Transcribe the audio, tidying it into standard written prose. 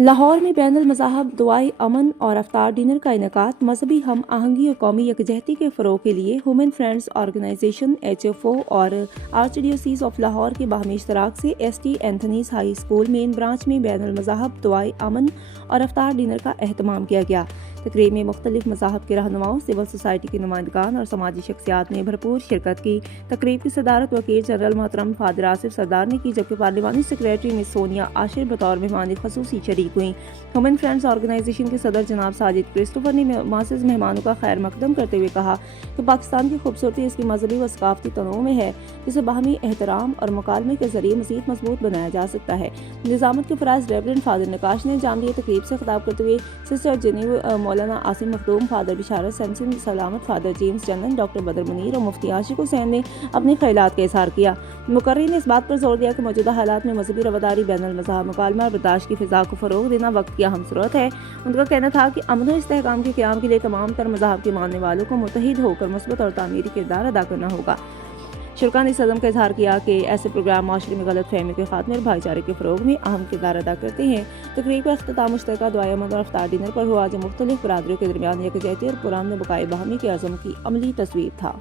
لاہور میں بین المذاہب دعائے امن اور افطار ڈنر کا انعقاد مذہبی ہم آہنگی اور قومی یکجہتی کے فروغ کے لیے ہیومن فرینڈز آرگنائزیشن HFO اور آرچ ڈیوسیز آف لاہور کے باہمی اشتراک سے ST اینتھنیز ہائی اسکول مین برانچ میں بین المذاہب دعائے امن اور افطار ڈنر کا اہتمام کیا گیا۔ تقریب میں مختلف مذاہب کے رہنماؤں، سول سوسائٹی کے نمائندگان اور سماجی شخصیات نے بھرپور شرکت کی۔ تقریب کی صدارت وکیل جنرل محترم فادر آصف سردار نے کی، جبکہ پارلیمانی سیکریٹری مس سونیا عاشر بطور مہمان خصوصی شریک ہوئیں۔ ہیومن فرینڈز آرگنائزیشن کے صدر جناب ساجد کرسٹوفر نے معزز مہمانوں کا خیر مقدم کرتے ہوئے کہا کہ پاکستان کی خوبصورتی اس کی مذہبی و ثقافتی تنوع میں ہے، جسے باہمی احترام اور مکالمے کے ذریعے مزید مضبوط بنایا جا سکتا ہے۔ نظامت کے فرائض ریورنڈ فادر نقاش نے جامع تقریب سے خطاب کرتے ہوئے سسٹر جنیو مولانا عاصم مخدوم، فادر بشارت سیمسن سلامت، فادر جیمز جنن، ڈاکٹر بدر منیر اور مفتی عاشق حسین نے اپنے خیالات کا اظہار کیا۔ مقرری نے اس بات پر زور دیا کہ موجودہ حالات میں مذہبی رواداری، بین المذاہب مکالمہ اور برداشت کی فضا کو فروغ دینا وقت کی اہم ضرورت ہے۔ ان کا کہنا تھا کہ امن و استحکام کے قیام کے لیے تمام تر مذاہب کے ماننے والوں کو متحد ہو کر مثبت اور تعمیری کردار ادا کرنا ہوگا۔ شرکاء نے اس عزم کا اظہار کیا کہ ایسے پروگرام معاشرے میں غلط فہمی کے خاتمے اور بھائی چارے کے فروغ میں اہم کردار ادا کرتے ہیں۔ تقریب کا اختتام مشترکہ دعائے امن اور افطار ڈنر پر ہوا، جو مختلف برادریوں کے درمیان یکجہتی اور پرامن بقائے باہمی کے عزم کی عملی تصویر تھا۔